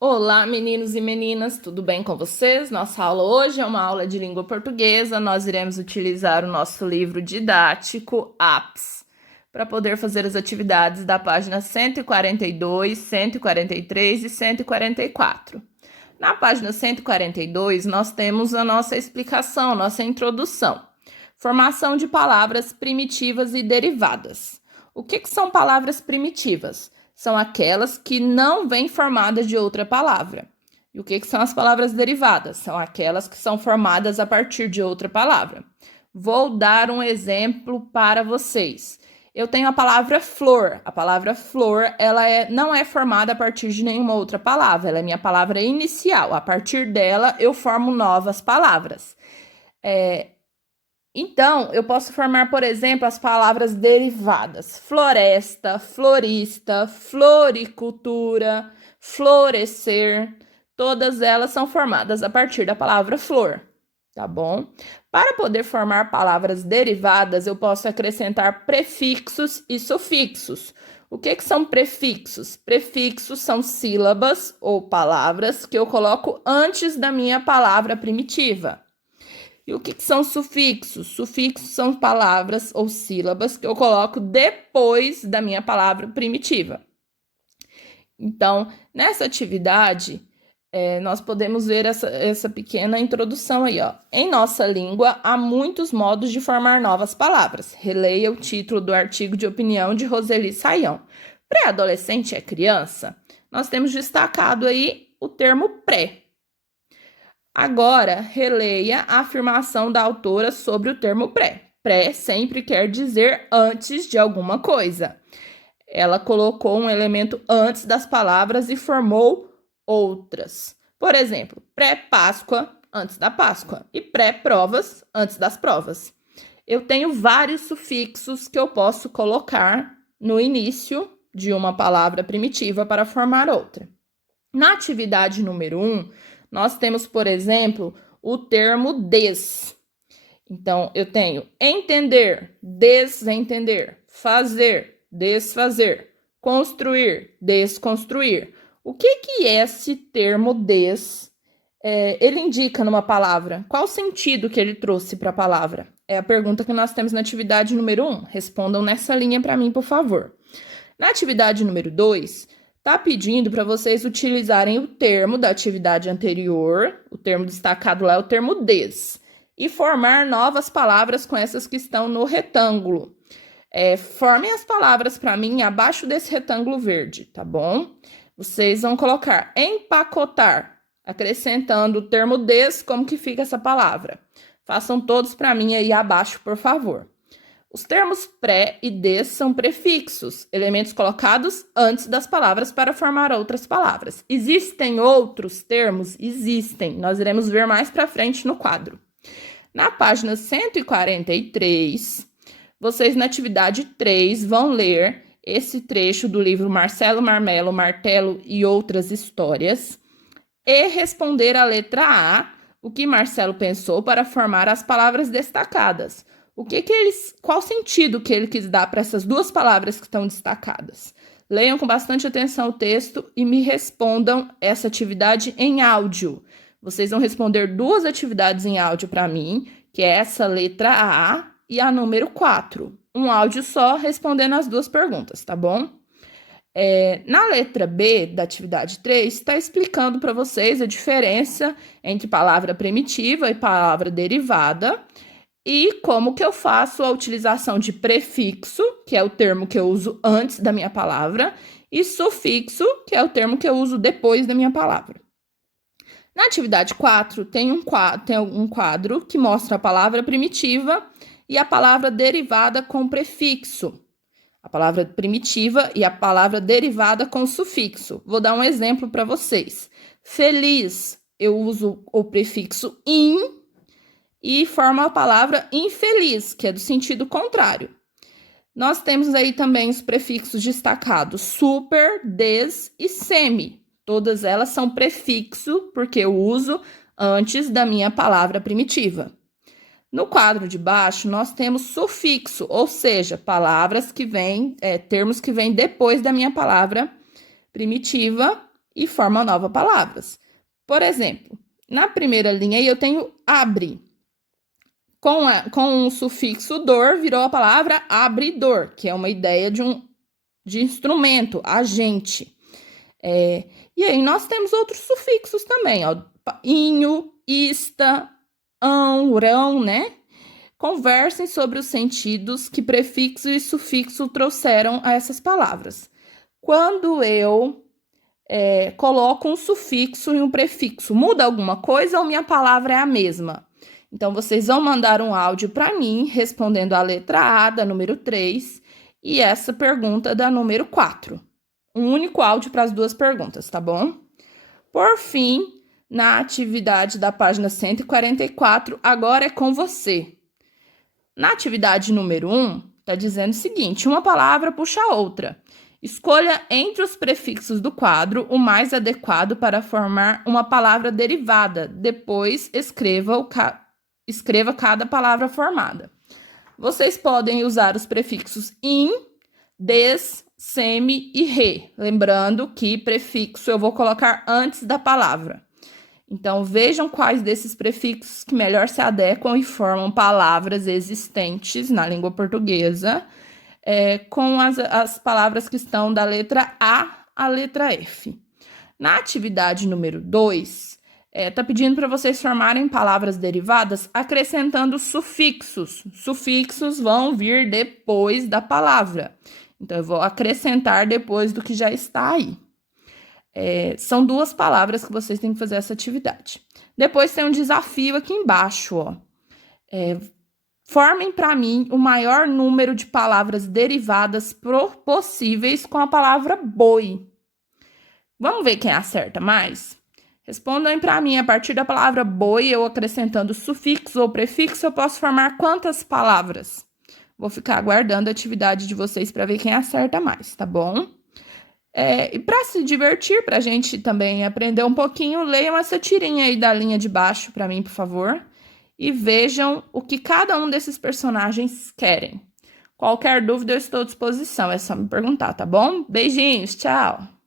Olá, meninos e meninas, tudo bem com vocês? Nossa aula hoje é uma aula de língua portuguesa. Nós iremos utilizar o nosso livro didático APS para poder fazer as atividades da página 142, 143 e 144. Na página 142, nós temos a nossa explicação, nossa introdução. Formação de palavras primitivas e derivadas. O que são palavras primitivas? São aquelas que não vêm formadas de outra palavra. E o que são as palavras derivadas? São aquelas que são formadas a partir de outra palavra. Vou dar um exemplo para vocês. Eu tenho a palavra flor. A palavra flor, não é formada a partir de nenhuma outra palavra. Ela é minha palavra inicial. A partir dela, eu formo novas palavras. Então, eu posso formar, por exemplo, as palavras derivadas: floresta, florista, floricultura, florescer. Todas elas são formadas a partir da palavra flor, tá bom? Para poder formar palavras derivadas, eu posso acrescentar prefixos e sufixos. O que são prefixos? Prefixos são sílabas ou palavras que eu coloco antes da minha palavra primitiva. E o que são sufixos? Sufixos são palavras ou sílabas que eu coloco depois da minha palavra primitiva. Então, nessa atividade, nós podemos ver essa pequena introdução aí, ó. Em nossa língua, há muitos modos de formar novas palavras. Releia o título do artigo de opinião de Roseli Saião. Pré-adolescente é criança? Nós temos destacado aí o termo pré. Agora, releia a afirmação da autora sobre o termo pré. Pré sempre quer dizer antes de alguma coisa. Ela colocou um elemento antes das palavras e formou outras. Por exemplo, pré-Páscoa, antes da Páscoa, e pré-provas, antes das provas. Eu tenho vários sufixos que eu posso colocar no início de uma palavra primitiva para formar outra. Na atividade número 1, nós temos, por exemplo, o termo des. Então, eu tenho entender, desentender, fazer, desfazer, construir, desconstruir. O que é esse termo des? Ele indica numa palavra. Qual o sentido que ele trouxe para a palavra? É a pergunta que nós temos na atividade número 1. Respondam nessa linha para mim, por favor. Na atividade número 2, está pedindo para vocês utilizarem o termo da atividade anterior, o termo destacado lá é o termo des, e formar novas palavras com essas que estão no retângulo. Formem as palavras para mim abaixo desse retângulo verde, tá bom? Vocês vão colocar empacotar, acrescentando o termo des, como que fica essa palavra. Façam todos para mim aí abaixo, por favor. Os termos pré e des são prefixos, elementos colocados antes das palavras para formar outras palavras. Existem outros termos? Existem. Nós iremos ver mais para frente no quadro. Na página 143, vocês na atividade 3 vão ler esse trecho do livro Marcelo Marmelo, Martelo e Outras Histórias e responder a letra A, o que Marcelo pensou para formar as palavras destacadas. Qual sentido que ele quis dar para essas duas palavras que estão destacadas? Leiam com bastante atenção o texto e me respondam essa atividade em áudio. Vocês vão responder duas atividades em áudio para mim, que é essa letra A e a número 4. Um áudio só respondendo as duas perguntas, tá bom? Na letra B da atividade 3, está explicando para vocês a diferença entre palavra primitiva e palavra derivada, e como que eu faço a utilização de prefixo, que é o termo que eu uso antes da minha palavra, e sufixo, que é o termo que eu uso depois da minha palavra. Na atividade 4, tem um quadro que mostra a palavra primitiva e a palavra derivada com prefixo. A palavra primitiva e a palavra derivada com sufixo. Vou dar um exemplo para vocês. Feliz, eu uso o prefixo in, e forma a palavra infeliz, que é do sentido contrário. Nós temos aí também os prefixos destacados super, des e semi. Todas elas são prefixo, porque eu uso antes da minha palavra primitiva. No quadro de baixo, nós temos sufixo, ou seja, palavras que vêm, termos que vêm depois da minha palavra primitiva, e forma novas palavras. Por exemplo, na primeira linha aí eu tenho abre. Com o sufixo dor, virou a palavra abridor, que é uma ideia de instrumento, agente. E aí nós temos outros sufixos também, ó, inho, ista, ão, rão, né? Conversem sobre os sentidos que prefixo e sufixo trouxeram a essas palavras. Quando eu coloco um sufixo e um prefixo, muda alguma coisa ou minha palavra é a mesma? Então, vocês vão mandar um áudio para mim, respondendo a letra A da número 3 e essa pergunta da número 4. Um único áudio para as duas perguntas, tá bom? Por fim, na atividade da página 144, agora é com você. Na atividade número 1, está dizendo o seguinte: uma palavra puxa a outra. Escolha entre os prefixos do quadro o mais adequado para formar uma palavra derivada. Depois, escreva cada palavra formada. Vocês podem usar os prefixos in, des, semi e re. Lembrando que prefixo eu vou colocar antes da palavra. Então, vejam quais desses prefixos que melhor se adequam e formam palavras existentes na língua portuguesa, com as palavras que estão da letra A à letra F. Na atividade número 2, está pedindo para vocês formarem palavras derivadas acrescentando sufixos. Sufixos vão vir depois da palavra. Então, eu vou acrescentar depois do que já está aí. São duas palavras que vocês têm que fazer essa atividade. Depois tem um desafio aqui embaixo, ó. Formem para mim o maior número de palavras derivadas possíveis com a palavra boi. Vamos ver quem acerta mais? Respondam para mim, a partir da palavra boi, eu acrescentando sufixo ou prefixo, eu posso formar quantas palavras? Vou ficar aguardando a atividade de vocês para ver quem acerta mais, tá bom? E para se divertir, para a gente também aprender um pouquinho, leiam essa tirinha aí da linha de baixo para mim, por favor. E vejam o que cada um desses personagens querem. Qualquer dúvida, eu estou à disposição. É só me perguntar, tá bom? Beijinhos, tchau!